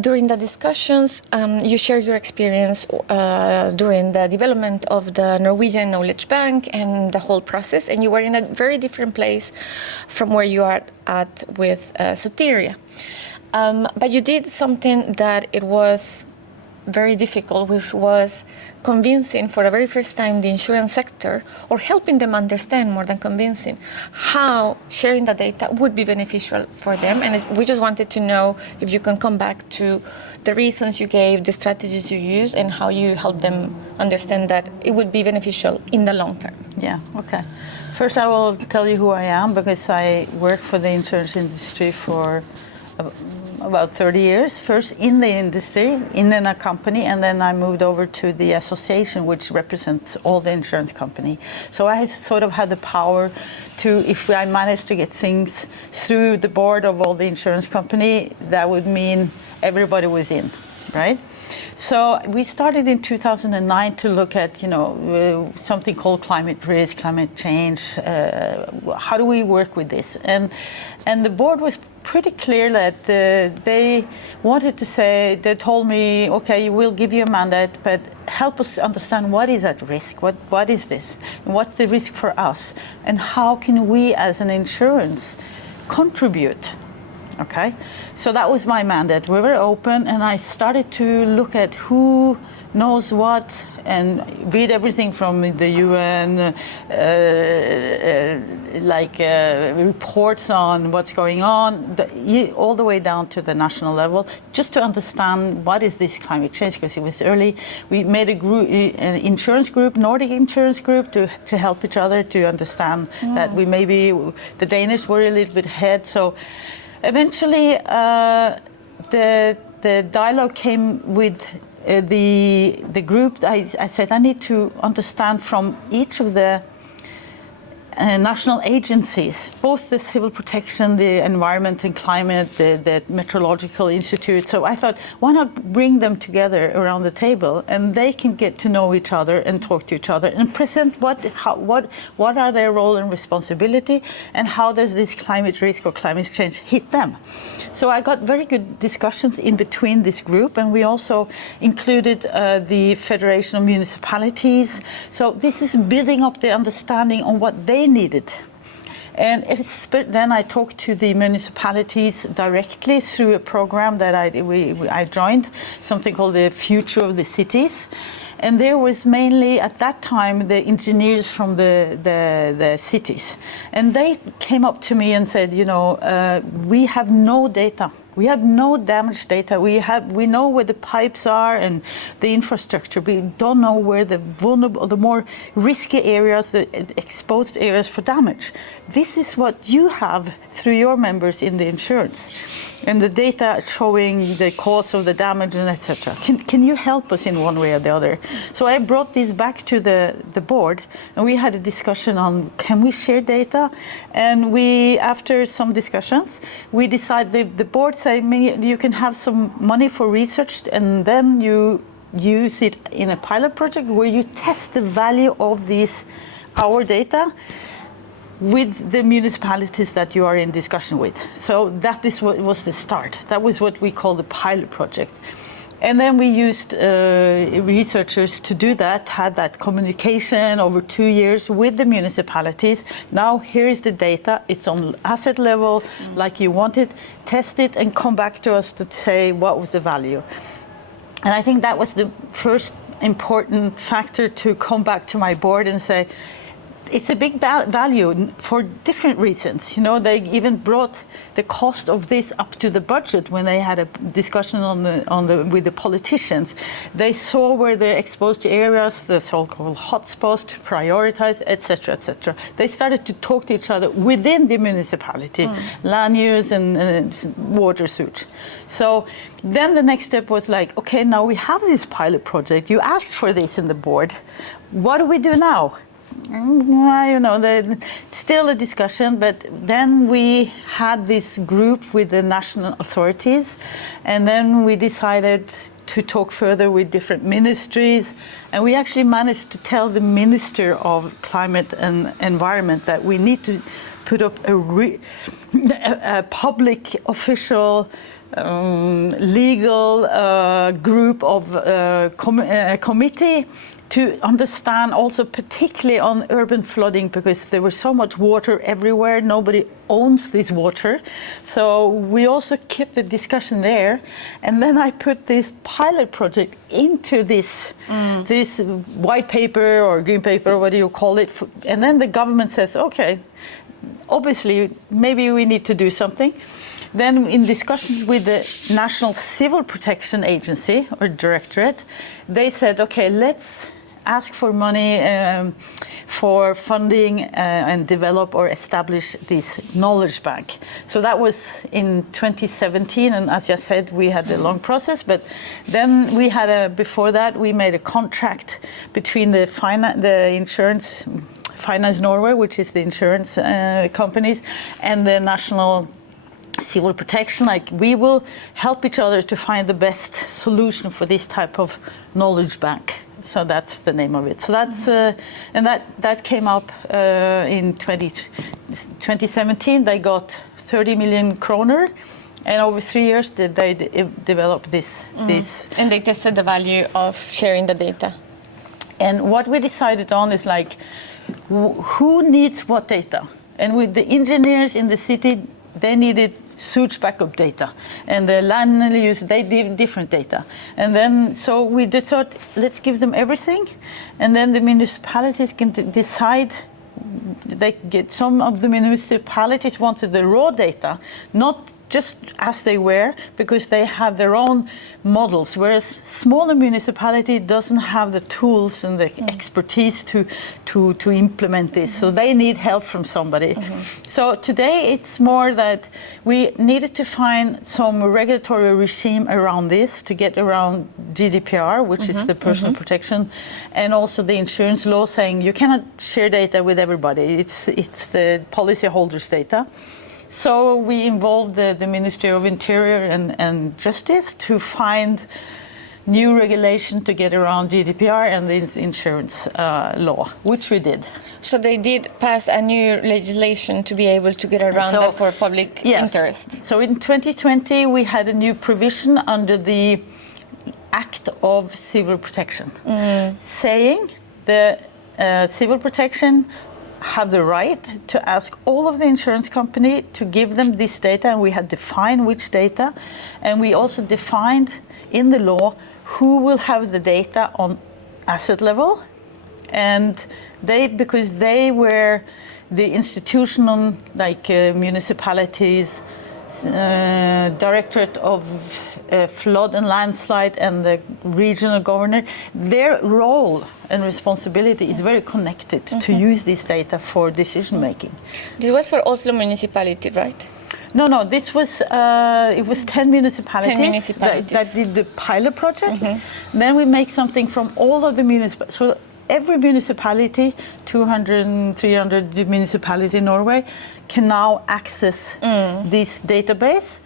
during the discussions, you share your experience during the development of the Norwegian Knowledge Bank and the whole process, and you were in a very different place from where you are at with Soteria. But you did something that it was very difficult, which was convincing for the very first time the insurance sector, or helping them understand more than convincing, how sharing the data would be beneficial for them. And we just wanted to know if you can come back to the reasons you gave, the strategies you used, and how you helped them understand that it would be beneficial in the long term. Yeah, okay. First I will tell you who I am, because I worked for the insurance industry for about 30 years, first in the industry, in a company, and then I moved over to the association, which represents all the insurance company. So I sort of had the power to, if I managed to get things through the board of all the insurance company, that would mean everybody was in, right? So we started in 2009 to look at, something called climate risk, climate change. How do we work with this? And the board was pretty clear that they wanted to say, they told me, okay, we'll give you a mandate, but help us understand what is at risk, what is this, and what's the risk for us, and how can we as an insurance contribute. Okay, so that was my mandate. We were open, and I started to look at who knows what and read everything from the UN, reports on what's going on, all the way down to the national level, just to understand what is this climate change, because it was early. We made a group, an insurance group, Nordic insurance group, to help each other to understand that we the Danish were a little bit ahead. So eventually, the dialogue came with the group. I said I need to understand from each of the national agencies, both the civil protection, the environment and climate, the meteorological institute. So I thought, why not bring them together around the table, and they can get to know each other and talk to each other and present what are their role and responsibility, and how does this climate risk or climate change hit them. So I got very good discussions in between this group, and we also included the Federation of Municipalities. So this is building up the understanding on what they needed. And then I talked to the municipalities directly through a program that I joined, something called the Future of the Cities. And there was mainly, at that time, the engineers from the cities. And they came up to me and said, we have no data. We have no damage data. We know where the pipes are and the infrastructure. We don't know where the vulnerable, the more risky areas, the exposed areas for damage. This is what you have through your members in the insurance, and the data showing the cause of the damage and etc. Can you help us in one way or the other? So I brought this back to the board, and we had a discussion on, can we share data? And after some discussions, we decided, the board said, you can have some money for research, and then you use it in a pilot project where you test the value of our data with the municipalities that you are in discussion with. So that is what was the start. That was what we call the pilot project. And then we used researchers to do that, had that communication over 2 years with the municipalities. Now here is the data, it's on asset level, like you want it, test it and come back to us to say what was the value. And I think that was the first important factor to come back to my board and say, it's a big value for different reasons. They even brought the cost of this up to the budget when they had a discussion with the politicians. They saw where the exposed areas, the so-called hotspots, to prioritize, etc., etc. They started to talk to each other within the municipality, land use and water sewage. So then the next step was like, okay, now we have this pilot project. You asked for this in the board. What do we do now? Still a discussion, but then we had this group with the national authorities, and then we decided to talk further with different ministries, and we actually managed to tell the Minister of Climate and Environment that we need to put up a public official legal group of committee to understand also particularly on urban flooding, because there was so much water everywhere. Nobody owns this water. So we also kept the discussion there. And then I put this pilot project into this white paper or green paper, what do you call it? And then the government says, okay, obviously, maybe we need to do something. Then in discussions with the National Civil Protection Agency or Directorate, they said, okay, let's ask for money for funding and develop or establish this knowledge bank. So that was in 2017, and as I said, we had a long process, but then we had before that, we made a contract between the insurance, Finance Norway, which is the insurance companies, and the National Civil Protection. Like, we will help each other to find the best solution for this type of knowledge bank. So that's the name of it. So that's and that came up in 2017. They got 30 million kroner, and over 3 years they developed this. And they tested the value of sharing the data. And what we decided on is like, who needs what data? And with the engineers in the city, they needed sewage backup data, and the land use, they did different data. And then, so we just thought, let's give them everything, and then the municipalities can decide. They get, some of the municipalities wanted the raw data, not just as they were, because they have their own models, whereas smaller municipality doesn't have the tools and the expertise to implement this. So they need help from somebody. So today it's more that we needed to find some regulatory regime around this to get around GDPR, which is the personal protection, and also the insurance law saying you cannot share data with everybody. It's the policyholders' data. So we involved the Ministry of Interior and Justice to find new regulation to get around GDPR and the insurance law, which we did. So they did pass a new legislation to be able to get around that for public interest. So in 2020, we had a new provision under the Act of Civil Protection, saying the civil protection have the right to ask all of the insurance company to give them this data, and we had defined which data, and we also defined in the law who will have the data on asset level, and because they were the institutional, like municipalities, Directorate of Flood and Landslide, and the regional governor, their role and responsibility is very connected to use this data for decision making. This was for Oslo municipality, right? No, this was, it was 10 municipalities, that did the pilot project. Then we make something from all of the municipalities. So every municipality, 200 and 300 municipalities in Norway, can now access this database.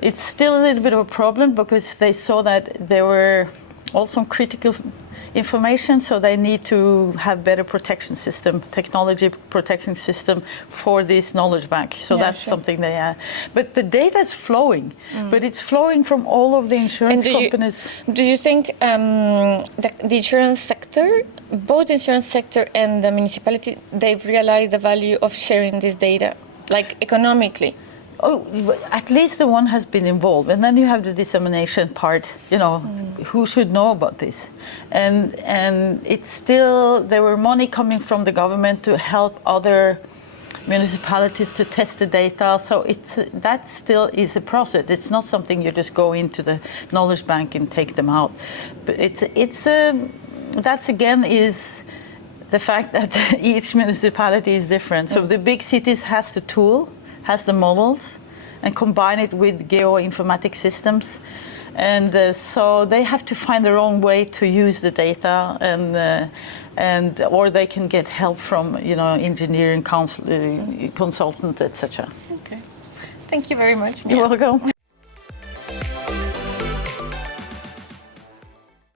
It's still a little bit of a problem because they saw that there were also critical information, so they need to have better protection system, technology protection system for this knowledge bank. So that's something they but the data is flowing, but it's flowing from all of the insurance companies. Do you think the insurance sector, both the insurance sector and the municipality, they've realized the value of sharing this data, like economically? Oh, at least the one has been involved, and then you have the dissemination part. You know, who should know about this, and it's still, there were money coming from the government to help other municipalities to test the data. So that still is a process. It's not something you just go into the knowledge bank and take them out. But that's again is the fact that each municipality is different. So the big cities has the tool, has the models, and combine it with geoinformatic systems, and so they have to find their own way to use the data, and or they can get help from engineering consultant, etc. Okay, thank you very much. You're welcome.